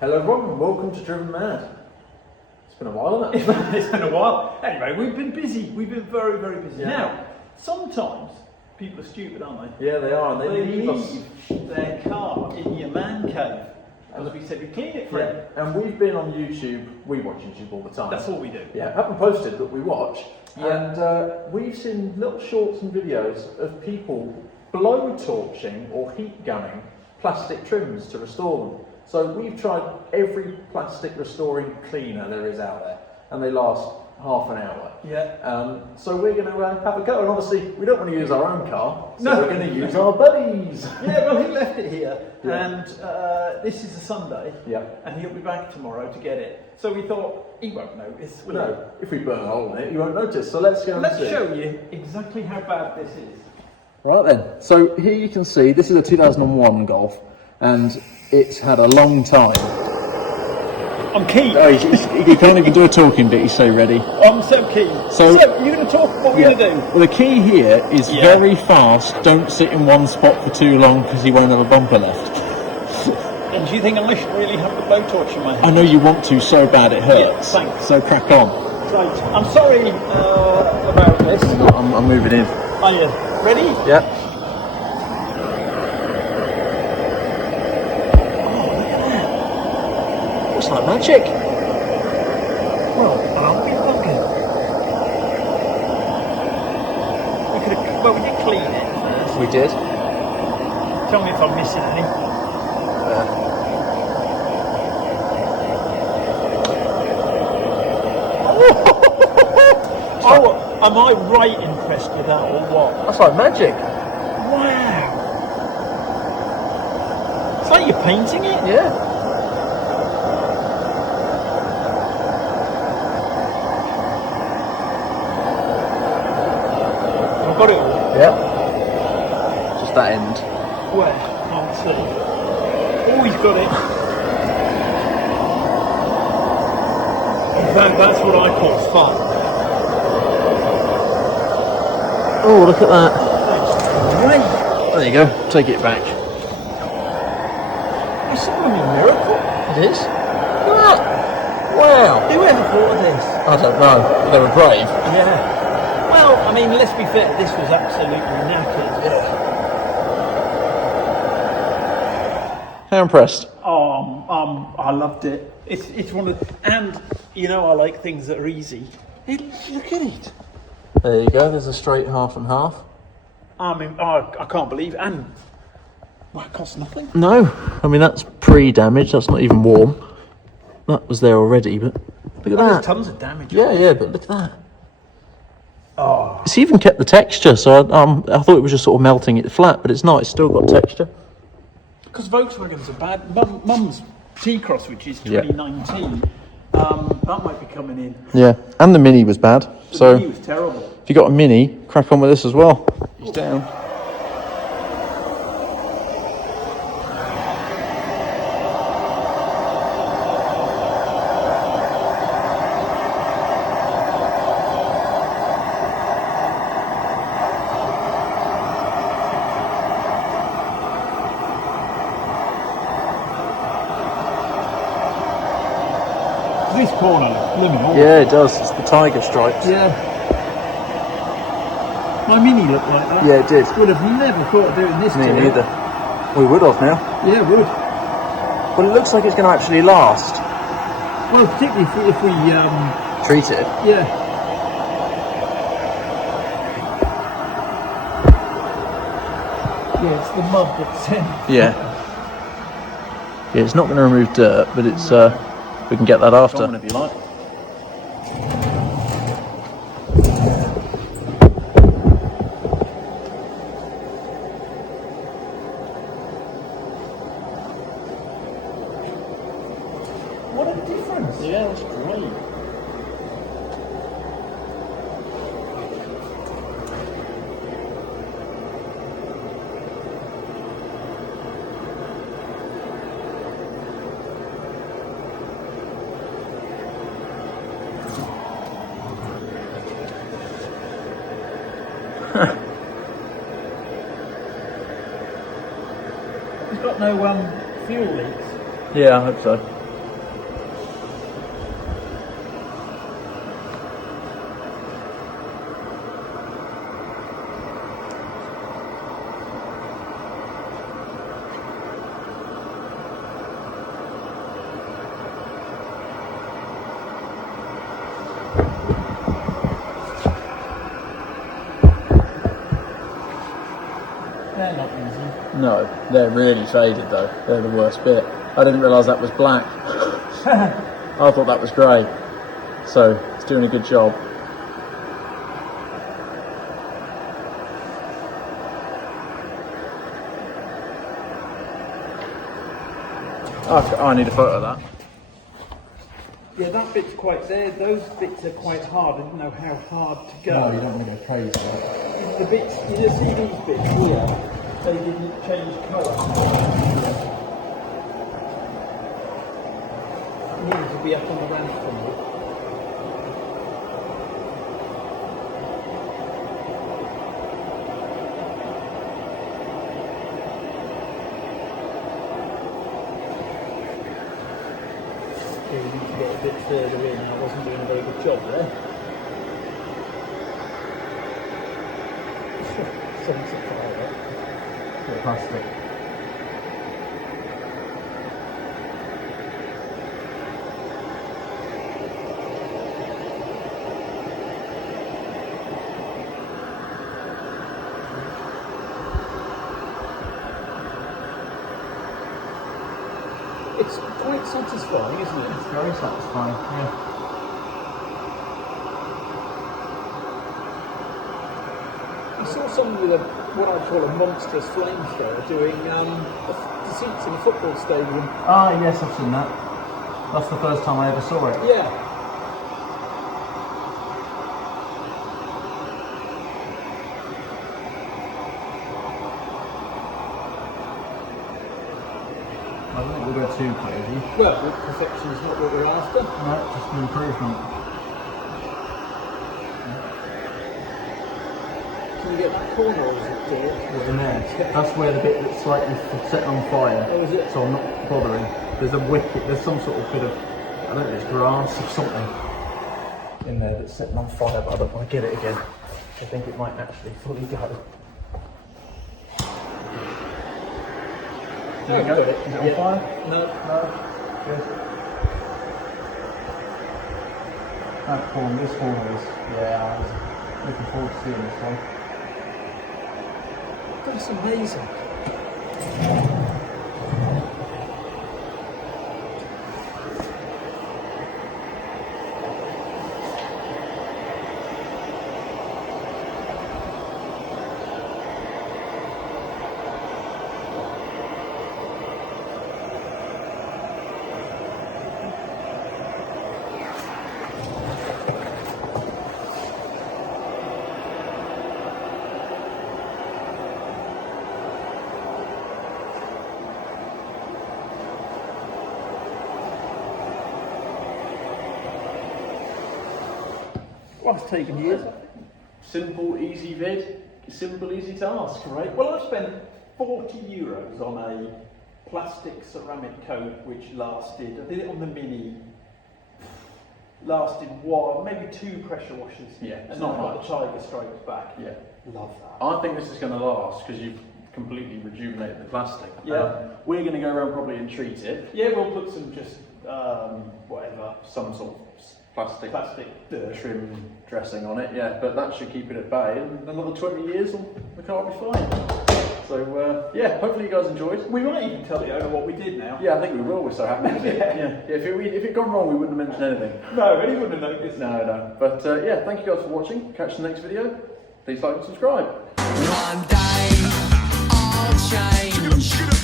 Hello everyone, welcome to Drivenmad. It's been a while, hasn't it? It's been a while. Anyway, we've been busy. We've been very, very busy. Yeah. Now, sometimes people are stupid, aren't they? Yeah, they are, and they leave us. their car in your man cave. As we said, we clean it for them. And we've been on YouTube, we watch YouTube all the time. That's all we do. Yeah, haven't posted, but we watch. Yeah. And we've seen little shorts and videos of people blow torching or heat gunning plastic trims to restore them. So we've tried every plastic restoring cleaner there is out there, and they last half an hour. Yeah. So we're going to have a go, and obviously we don't want to use our own car, so No. we're going to use our buddies. Yeah, well, he left it here, Yeah. and this is a Sunday, Yeah. and he'll be back tomorrow to get it. So we thought he won't notice, will No, if we burn a hole in it, you won't notice. So let's go and Let's see. show you exactly how bad this is. Right then, so here you can see this is a 2001 Golf, and it's had a long time. I'm keen. Oh, he can't even do a talking bit, he's so ready. I'm so keen. So you're going to talk what we're going to do? Well, the key here is very fast, don't sit in one spot for too long because you won't have a bumper left. And do you think I should really have the blowtorch in my hand? I know you want to so bad it hurts, Yeah, thanks. so crack on. Right, I'm sorry about this. I'm moving in. Are you ready? Yeah. It's like magic. Well, aren't we bugging? We did clean it first. We did. Tell me if I'm missing any. Oh, am I right impressed with that or what? That's like magic. Wow. It's like you're painting it. Yeah. I've got it all. Yeah. Just that end. Where? I'll see. Oh, he's got it. In fact, that's what I call fun. Oh, look at that. That's great. There you go. Take it back. It's a blooming miracle. It is. Look at that. Wow. Who ever thought of this? I don't know. They were brave. Yeah. Well, I mean, let's be fair, this was absolutely knackered. How impressed? I loved it. It's one of, and you know, I like things that are easy. Look at it. There you go. There's a straight half and half. I mean, I can't believe, and well, it costs nothing. No, I mean that's pre-damage. That's not even warm. That was there already, but look at There's that. tons of damage. Yeah, but look at that. Oh, It's even kept the texture. So I thought it was just sort of melting it flat, but it's not. It's still got texture. because Volkswagens are bad. Mum's T-Cross, which is Yeah. 2019, that might be coming in. Yeah, and the Mini was bad. The So Mini was terrible. if you got a Mini, crack on with this as well. He's down. This corner looks blooming awful. Yeah, it does. It's the tiger stripes. Yeah. My Mini looked like that. Yeah, it did. Would have never thought of doing this. Me to it. neither. We would have now. Yeah, would. Well, it looks like it's going to actually last. Well, particularly if we Treat it. yeah. Yeah, it's the mud that's in. Yeah. Yeah, it's not going to remove dirt, but it's we can get that after. If you like. What a difference! Yeah, that's great. It's got no fuel leaks. Yeah, I hope so. No, they're really faded though. They're the worst bit. I didn't realise that was black. I thought that was grey. So it's doing a good job. I need a photo of that. Yeah, that bit's quite there. Those bits are quite hard. I didn't know how hard to go. No, you don't want to go crazy. The bits, you just see these bits here, they didn't change colour. Needs to be up on the ramp for me. We need to get a bit further in. I wasn't doing a very good job there. Something like that. Bit of plastic. It's quite satisfying, isn't it? It's very satisfying, yeah. I saw someone with what I'd call a monstrous flamethrower doing the seats in a football stadium. Ah, yes, I've seen that. That's the first time I ever saw it. Yeah. I don't think we'll go too crazy. Well, perfection's not what we're after. No, just an improvement. Can you get that corner or is it there? What's in there? That's where the bit that's slightly set on fire. Oh, is it? So I'm not bothering. There's a wicket, there's some sort of bit of, I don't know, it's grass or something in there that's setting on fire, but I don't want to get it again. I think it might actually fully go. No, There you go. got it. Is it on Yeah. fire? No. No? Good. That corner, this corner is, yeah, I was looking forward to seeing this one. That's amazing. Well, it's taken years. Simple, easy vid, simple, easy task, right? Well, I spent €40 on a plastic ceramic coat which lasted, I did it on the Mini, lasted what, maybe 2 pressure washes. Yeah, it's and not then I got much. the tiger stripes back. Yeah. Love that. I think this is going to last because you've completely rejuvenated the plastic. Yeah. We're going to go around probably and treat it. Yeah, we'll put some just whatever, Some sort of plastic dirt. trim dressing on it, yeah, but that should keep it at bay, and another 20 years and the car will be fine. So, yeah, hopefully you guys enjoyed. We might even tell the owner what we did now. Yeah, I think we will, we're so happy. Yeah. If it gone wrong, we wouldn't have mentioned anything. No, he wouldn't have noticed. No. But, yeah, thank you guys for watching. Catch you in the next video. Please like and subscribe. One day I'll change.